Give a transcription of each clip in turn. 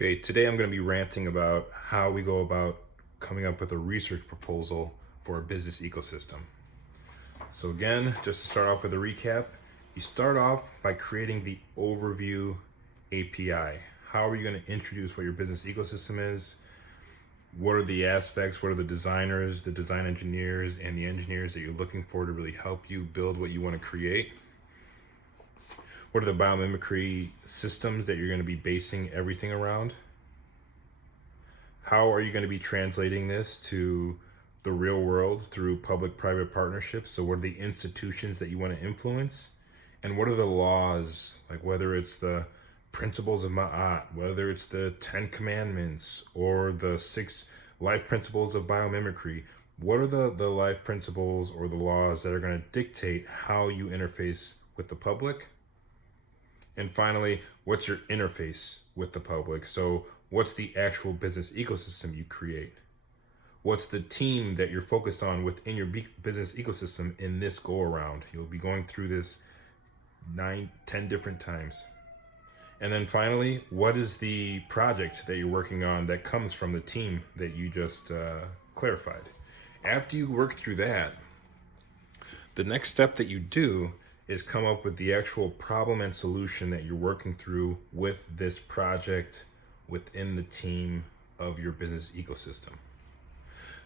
Okay, today I'm going to be ranting about how we go about coming up with a research proposal for a business ecosystem. So, again, just to start off with a recap, you start off by creating the overview API. How are you going to introduce what your business ecosystem is? What are the aspects? What are the designers, the design engineers, and the engineers that you're looking for to really help you build what you want to create? What are the biomimicry systems that you're going to be basing everything around? How are you going to be translating this to the real world through public-private partnerships? So what are the institutions that you want to influence? And what are the laws, like whether it's the principles of Ma'at, whether it's the 10 commandments or the 6 life principles of biomimicry? What are the life principles or the laws that are going to dictate how you interface with the public? And finally, what's your interface with the public? So, what's the actual business ecosystem you create? What's the team that you're focused on within your business ecosystem in this go around? You'll be going through this 9, 10 different times. And then finally, what is the project that you're working on that comes from the team that you just clarified? After you work through that, the next step that you do is come up with the actual problem and solution that you're working through with this project within the team of your business ecosystem.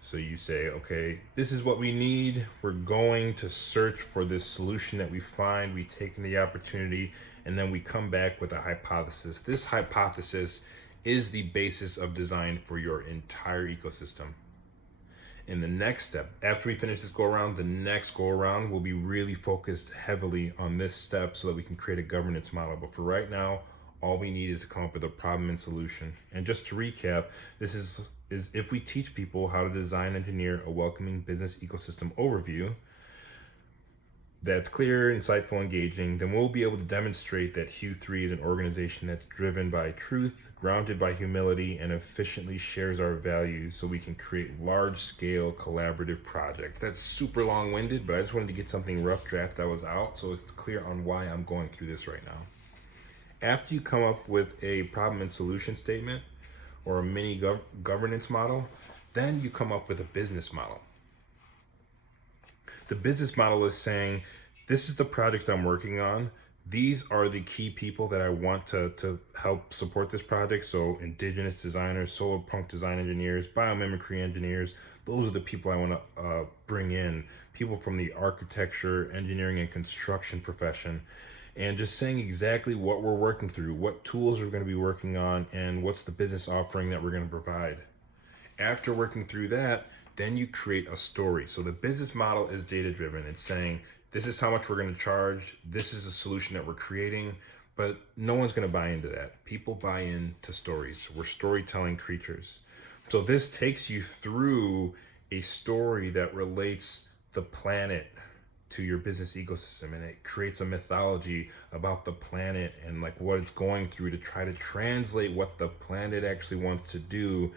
So you say, okay, this is what we need. We're going to search for this solution that we find. We take in the opportunity, and then we come back with a hypothesis. This hypothesis is the basis of design for your entire ecosystem. In the next step, after we finish this go around, the next go around will be really focused heavily on this step so that we can create a governance model. But for right now, all we need is to come up with a problem and solution. And just to recap, this is if we teach people how to design engineer a welcoming business ecosystem overview that's clear, insightful, engaging, then we'll be able to demonstrate that Hue3 is an organization that's driven by truth, grounded by humility, and efficiently shares our values so we can create large-scale collaborative projects. That's super long-winded, but I just wanted to get something rough draft that was out so it's clear on why I'm going through this right now. After you come up with a problem and solution statement or a mini governance model, then you come up with a business model. The business model is saying, this is the project I'm working on. These are the key people that I want to help support this project. So indigenous designers, solar punk design engineers, biomimicry engineers, those are the people I want to bring in. People from the architecture, engineering, and construction profession. And just saying exactly what we're working through, what tools we're going to be working on, and what's the business offering that we're going to provide. After working through that, then you create a story. So the business model is data driven. It's saying, this is how much we're going to charge. This is a solution that we're creating, but no one's going to buy into that. People buy into stories. We're storytelling creatures. So this takes you through a story that relates the planet to your business ecosystem, and it creates a mythology about the planet and like what it's going through to try to translate what the planet actually wants to do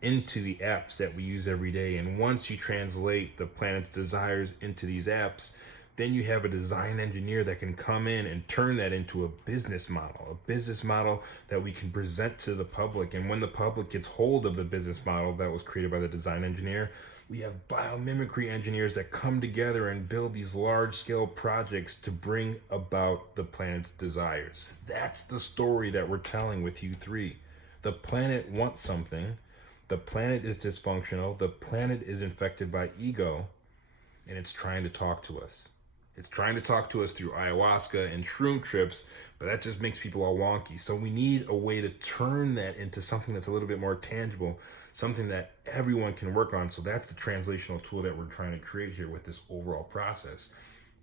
into the apps that we use every day. And once you translate the planet's desires into these apps, then you have a design engineer that can come in and turn that into a business model that we can present to the public. And when the public gets hold of the business model that was created by the design engineer, we have biomimicry engineers that come together and build these large scale projects to bring about the planet's desires. That's the story that we're telling with Hue3. The planet wants something. The planet is dysfunctional. The planet is infected by ego, and it's trying to talk to us. It's trying to talk to us through ayahuasca and shroom trips, but that just makes people all wonky. So we need a way to turn that into something that's a little bit more tangible, something that everyone can work on. So that's the translational tool that we're trying to create here with this overall process.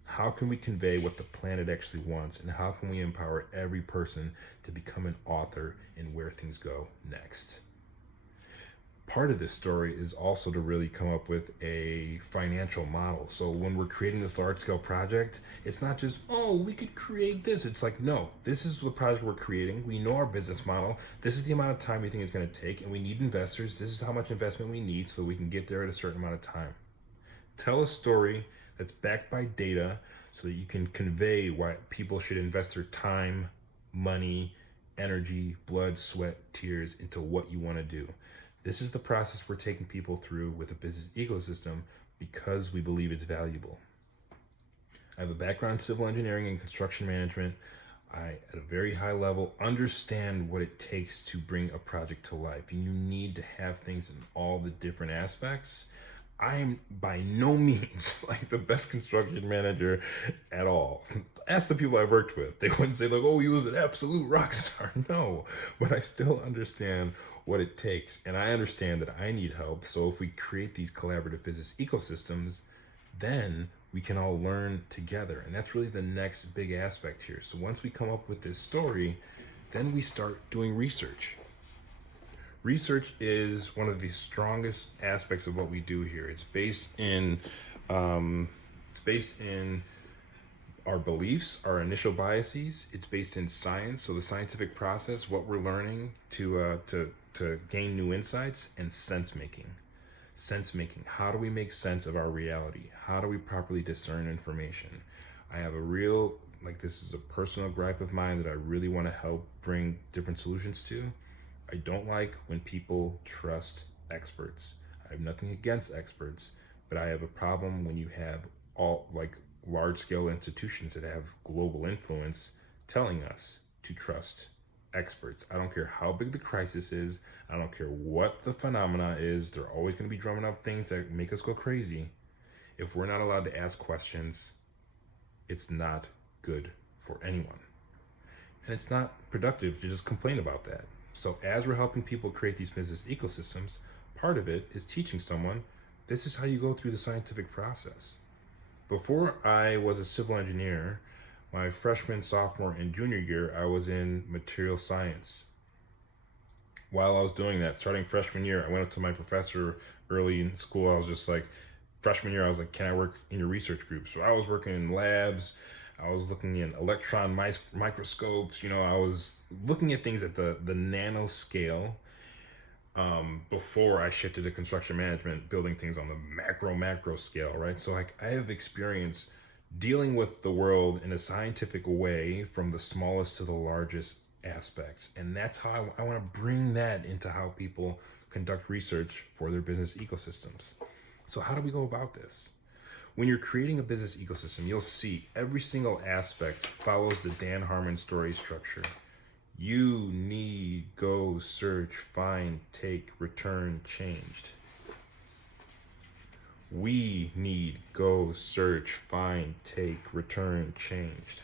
How can we convey what the planet actually wants, and how can we empower every person to become an author in where things go next? Part of this story is also to really come up with a financial model. So when we're creating this large scale project, it's not just, oh, we could create this. It's like, no, this is the project we're creating. We know our business model. This is the amount of time we think it's going to take, and we need investors. This is how much investment we need so we can get there at a certain amount of time. Tell a story that's backed by data so that you can convey why people should invest their time, money, energy, blood, sweat, tears into what you want to do. This is the process we're taking people through with a business ecosystem because we believe it's valuable. I have a background in civil engineering and construction management. I, at a very high level, understand what it takes to bring a project to life. You need to have things in all the different aspects. I am by no means like the best construction manager at all. Ask the people I've worked with. They wouldn't say like, oh, he was an absolute rock star. No, but I still understand what it takes. And I understand that I need help. So if we create these collaborative business ecosystems, then we can all learn together. And that's really the next big aspect here. So once we come up with this story, then we start doing research. Research is one of the strongest aspects of what we do here. It's based in our beliefs, our initial biases. It's based in science, so the scientific process, what we're learning to gain new insights, and sense making. Sense making. How do we make sense of our reality? How do we properly discern information? I have a real, this is a personal gripe of mine that I really want to help bring different solutions to. I don't like when people trust experts. I have nothing against experts, but I have a problem when you have all large scale institutions that have global influence telling us to trust experts. I don't care how big the crisis is. I don't care what the phenomena is. They're always going to be drumming up things that make us go crazy. If we're not allowed to ask questions, it's not good for anyone. And it's not productive to just complain about that. So as we're helping people create these business ecosystems, part of it is teaching someone, this is how you go through the scientific process. Before I was a civil engineer, my freshman, sophomore, and junior year, I was in material science. While I was doing that, starting freshman year, I went up to my professor early in school. I was just like, freshman year, I was like, can I work in your research group? So I was working in labs. I was looking in electron microscopes. I was looking at things at the nano scale before I shifted to construction management, building things on the macro scale, right? So I have experience dealing with the world in a scientific way from the smallest to the largest aspects. And that's how I want to bring that into how people conduct research for their business ecosystems. So how do we go about this? When you're creating a business ecosystem, you'll see every single aspect follows the Dan Harmon story structure. You need, go, search, find, take, return, changed. We need, go, search, find, take, return, changed.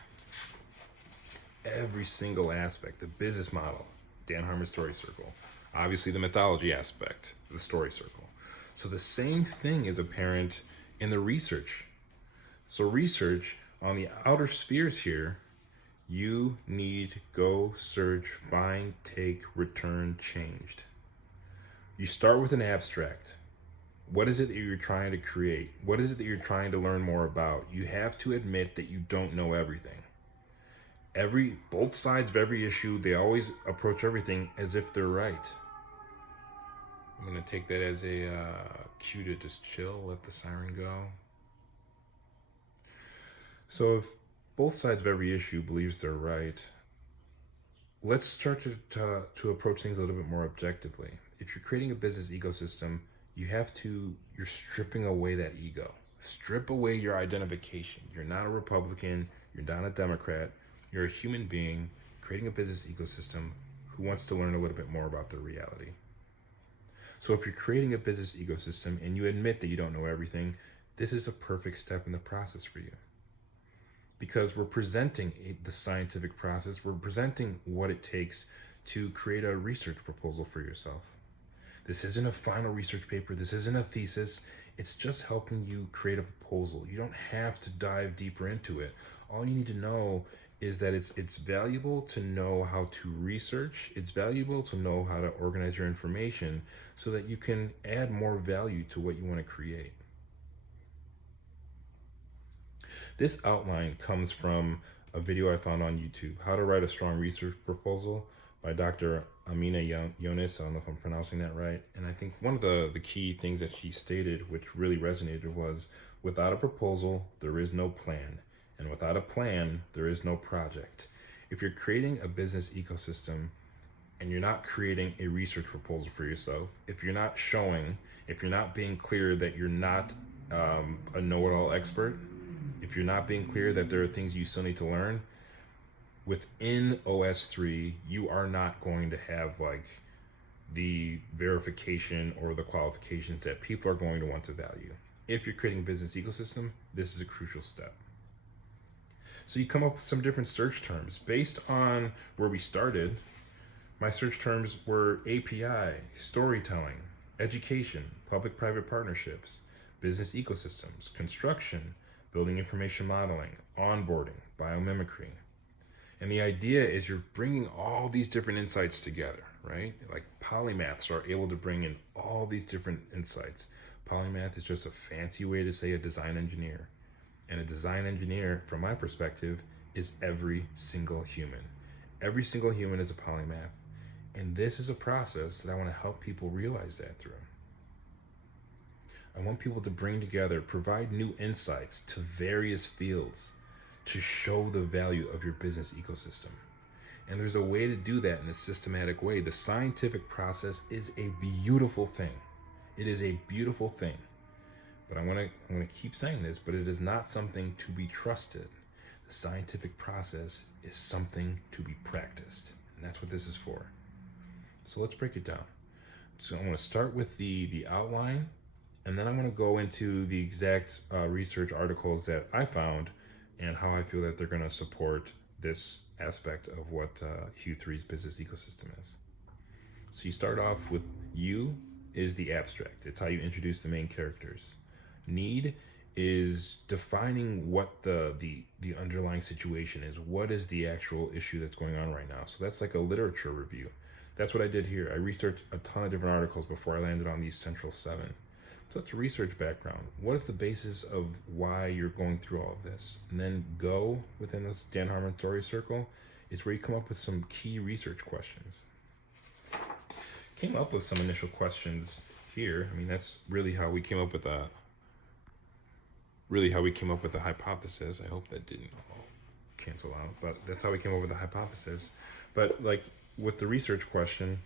Every single aspect, the business model, Dan Harmon story circle. Obviously the mythology aspect, the story circle. So the same thing is apparent in the research. So research on the outer spheres here, you need, go, search, find, take, return, changed. You start with an abstract. What is it that you're trying to create? What is it that you're trying to learn more about? You have to admit that you don't know everything. Both sides of every issue, they always approach everything as if they're right. I'm going to take that as a cue to just chill, let the siren go. So if both sides of every issue believes they're right, let's start to approach things a little bit more objectively. If you're creating a business ecosystem, you're stripping away that ego. Strip away your identification. You're not a Republican. You're not a Democrat. You're a human being creating a business ecosystem who wants to learn a little bit more about their reality. So if you're creating a business ecosystem and you admit that you don't know everything, this is a perfect step in the process for you. Because we're presenting the scientific process, we're presenting what it takes to create a research proposal for yourself. This isn't a final research paper, this isn't a thesis, it's just helping you create a proposal. You don't have to dive deeper into it. All you need to know is that it's valuable to know how to research, it's valuable to know how to organize your information so that you can add more value to what you want to create. This outline comes from a video I found on YouTube, How to Write a Strong Research Proposal by Dr. Amina Yonis. I don't know if I'm pronouncing that right. And I think one of the key things that she stated, which really resonated, was without a proposal, there is no plan. And without a plan, there is no project. If you're creating a business ecosystem and you're not creating a research proposal for yourself, if you're not showing, if you're not being clear that you're not a know-it-all expert, if you're not being clear that there are things you still need to learn, within OS3, you are not going to have like the verification or the qualifications that people are going to want to value. If you're creating a business ecosystem, this is a crucial step. So you come up with some different search terms. Based on where we started, my search terms were API, storytelling, education, public-private partnerships, business ecosystems, construction, building information modeling, onboarding, biomimicry. And the idea is you're bringing all these different insights together, right? Like polymaths are able to bring in all these different insights. Polymath is just a fancy way to say a design engineer. And a design engineer, from my perspective, is every single human. Every single human is a polymath. And this is a process that I want to help people realize that through. I want people to bring together, provide new insights to various fields to show the value of your business ecosystem. And there's a way to do that in a systematic way. The scientific process is a beautiful thing. It is a beautiful thing. But I'm gonna keep saying this, but it is not something to be trusted. The scientific process is something to be practiced. And that's what this is for. So let's break it down. So I'm going to start with the outline, and then I'm going to go into the exact research articles that I found and how I feel that they're going to support this aspect of what Q3's business ecosystem is. So you start off with U is the abstract. It's how you introduce the main characters. Need is defining what the underlying situation is. What is the actual issue that's going on right now? So that's like a literature review. That's what I did here. I researched a ton of different articles before I landed on these central 7. So that's a research background. What is the basis of why you're going through all of this? And then go within this Dan Harmon story circle is where you come up with some key research questions. Came up with some initial questions here. I mean, that's really how we came up with the hypothesis. I hope that didn't cancel out, but that's how we came up with the hypothesis. But like with the research question,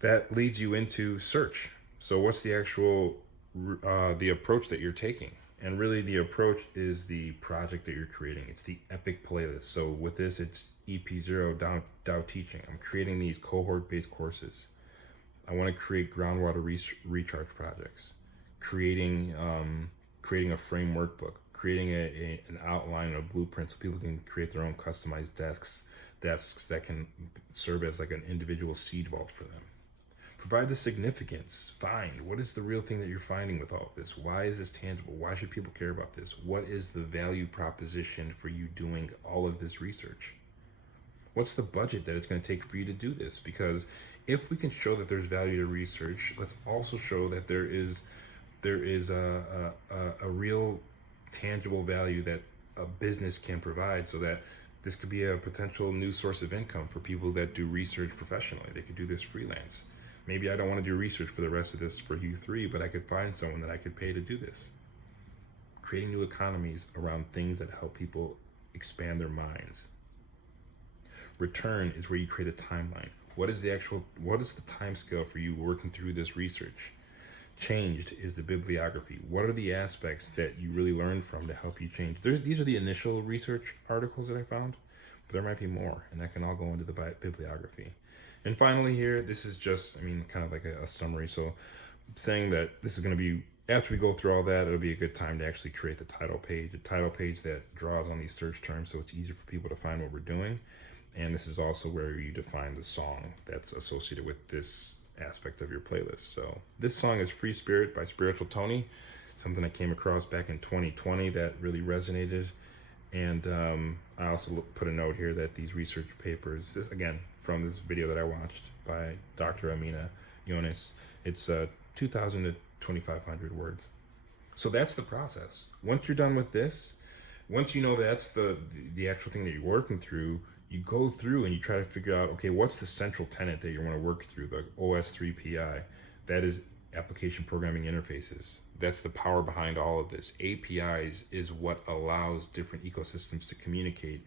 that leads you into search. So what's the actual the approach that you're taking? And really the approach is the project that you're creating. It's the epic playlist. So with this, it's EP0 Dow teaching. I'm creating these cohort-based courses. I want to create groundwater recharge projects, creating a framework book, creating an outline or blueprint so people can create their own customized desks that can serve as like an individual seed vault for them. Provide the significance. Find what is the real thing that you're finding with all of this. Why is this tangible? Why should people care about this? What is the value proposition for you doing all of this research? What's the budget that it's going to take for you to do this? Because if we can show that there's value to research, let's also show that there is a real tangible value that a business can provide, so that this could be a potential new source of income for people that do research professionally. They could do this freelance. Maybe I don't want to do research for the rest of this for U3, but I could find someone that I could pay to do this. Creating new economies around things that help people expand their minds. Return is where you create a timeline. What is the time scale for you working through this research? Changed is the bibliography. What are the aspects that you really learned from to help you change? These are the initial research articles that I found, but there might be more, and that can all go into the bibliography. And finally here, this is just, kind of like a summary. So saying that this is going to be, after we go through all that, it'll be a good time to actually create the title page, a title page that draws on these search terms so it's easier for people to find what we're doing. And this is also where you define the song that's associated with this aspect of your playlist. So this song is Free Spirit by Spiritual Tony, something I came across back in 2020 that really resonated. And I also put a note here that these research papers, this again from this video that I watched by Dr. Amina Yunus, it's 2,000 to 2,500 words. So that's the process. Once you're done with this, once you know that's the actual thing that you're working through, you go through and you try to figure out, okay, what's the central tenet that you want to work through, the OS3PI? That is application programming interfaces. That's the power behind all of this. APIs is what allows different ecosystems to communicate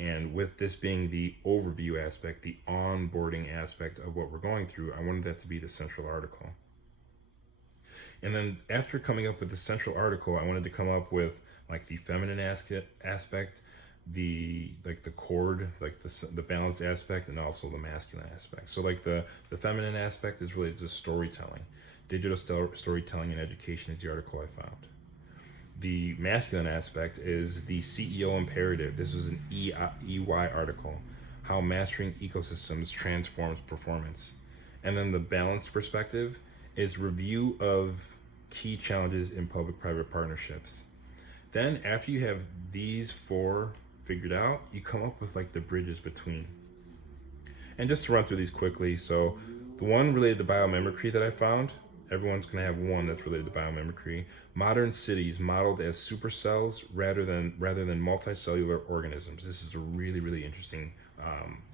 And with this being the overview aspect, the onboarding aspect of what we're going through, I wanted that to be the central article. And then after coming up with the central article, I wanted to come up with like the feminine aspect, the like the chord, like the balanced aspect, and also the masculine aspect. So like the feminine aspect is related to storytelling. Digital storytelling and education is the article I found. The masculine aspect is the CEO imperative. This was an EY article, how mastering ecosystems transforms performance. And then the balanced perspective is review of key challenges in public-private partnerships. Then after you have these four figured out, you come up with like the bridges between. And just to run through these quickly, so the one related to biomimicry that I found, everyone's going to have one that's related to biomimicry. Modern cities modeled as supercells rather than multicellular organisms. This is a really interesting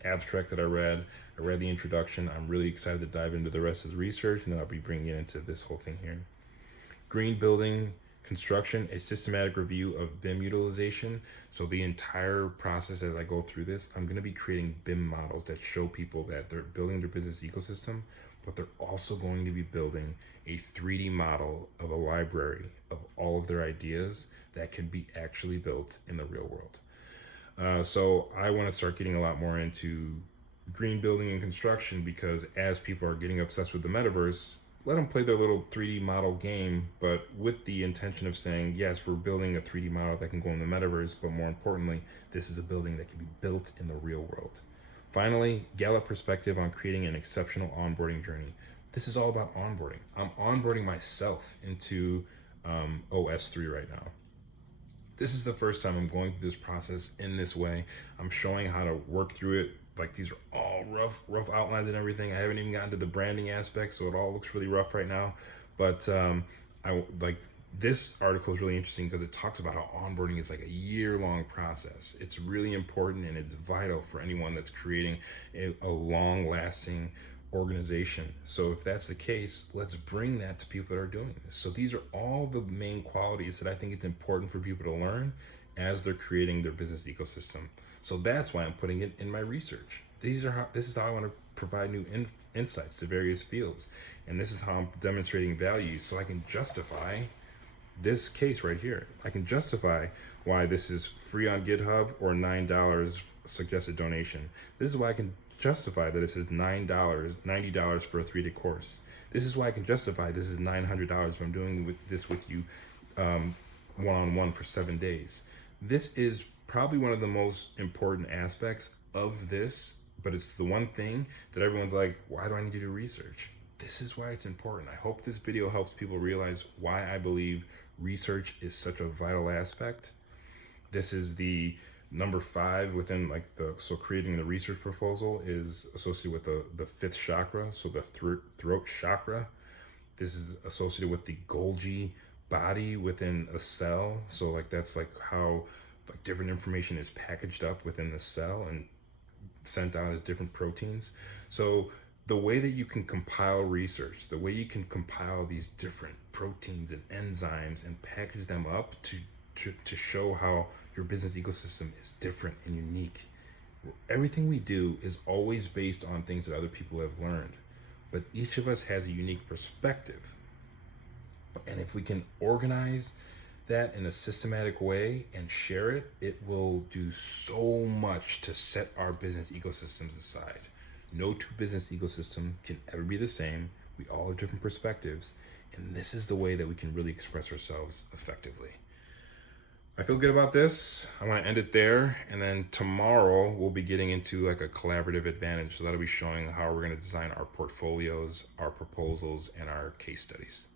abstract that I read. I read the introduction. I'm really excited to dive into the rest of the research, and then I'll be bringing it into this whole thing here. Green building construction, a systematic review of BIM utilization. So the entire process as I go through this, I'm going to be creating BIM models that show people that they're building their business ecosystem, but they're also going to be building a 3D model of a library of all of their ideas that could be actually built in the real world. So I want to start getting a lot more into green building and construction, because as people are getting obsessed with the metaverse, let them play their little 3D model game, but with the intention of saying, yes, we're building a 3D model that can go in the metaverse, but more importantly, this is a building that can be built in the real world. Finally, Gallup perspective on creating an exceptional onboarding journey. This is all about onboarding. I'm onboarding myself into OS3 right now. This is the first time I'm going through this process in this way. I'm showing how to work through it. Like, these are all rough outlines and everything. I haven't even gotten to the branding aspect, so it all looks really rough right now. But I like this article is really interesting because it talks about how onboarding is like a year-long process. It's really important and it's vital for anyone that's creating a long-lasting organization. So if that's the case, let's bring that to people that are doing this. So these are all the main qualities that I think it's important for people to learn as they're creating their business ecosystem. So that's why I'm putting it in my research. This is how I want to provide new insights to various fields. And this is how I'm demonstrating value, so I can justify this case right here. I can justify why this is free on GitHub or $9 suggested donation. This is why I can justify that this is $90 for a 3-day course. This is why I can justify this is $900 if I'm doing this with you one-on-one for 7 days. This is probably one of the most important aspects of this, but it's the one thing that everyone's like, why do I need to do research? This is why it's important. I hope this video helps people realize why I believe research is such a vital aspect. This is the number 5 within so creating the research proposal is associated with the 5th chakra, so the throat chakra. This is associated with the Golgi body within a cell. So that's how different information is packaged up within the cell and sent out as different proteins. So the way that you can compile research, the way you can compile these different proteins and enzymes and package them up to show how your business ecosystem is different and unique. Everything we do is always based on things that other people have learned, but each of us has a unique perspective. And if we can organize that in a systematic way and share it, it will do so much to set our business ecosystems aside. No two business ecosystem can ever be the same. We all have different perspectives, and this is the way that we can really express ourselves effectively. I feel good about this. I want to end it there, and then tomorrow we'll be getting into a collaborative advantage. So that'll be showing how we're going to design our portfolios, our proposals, and our case studies.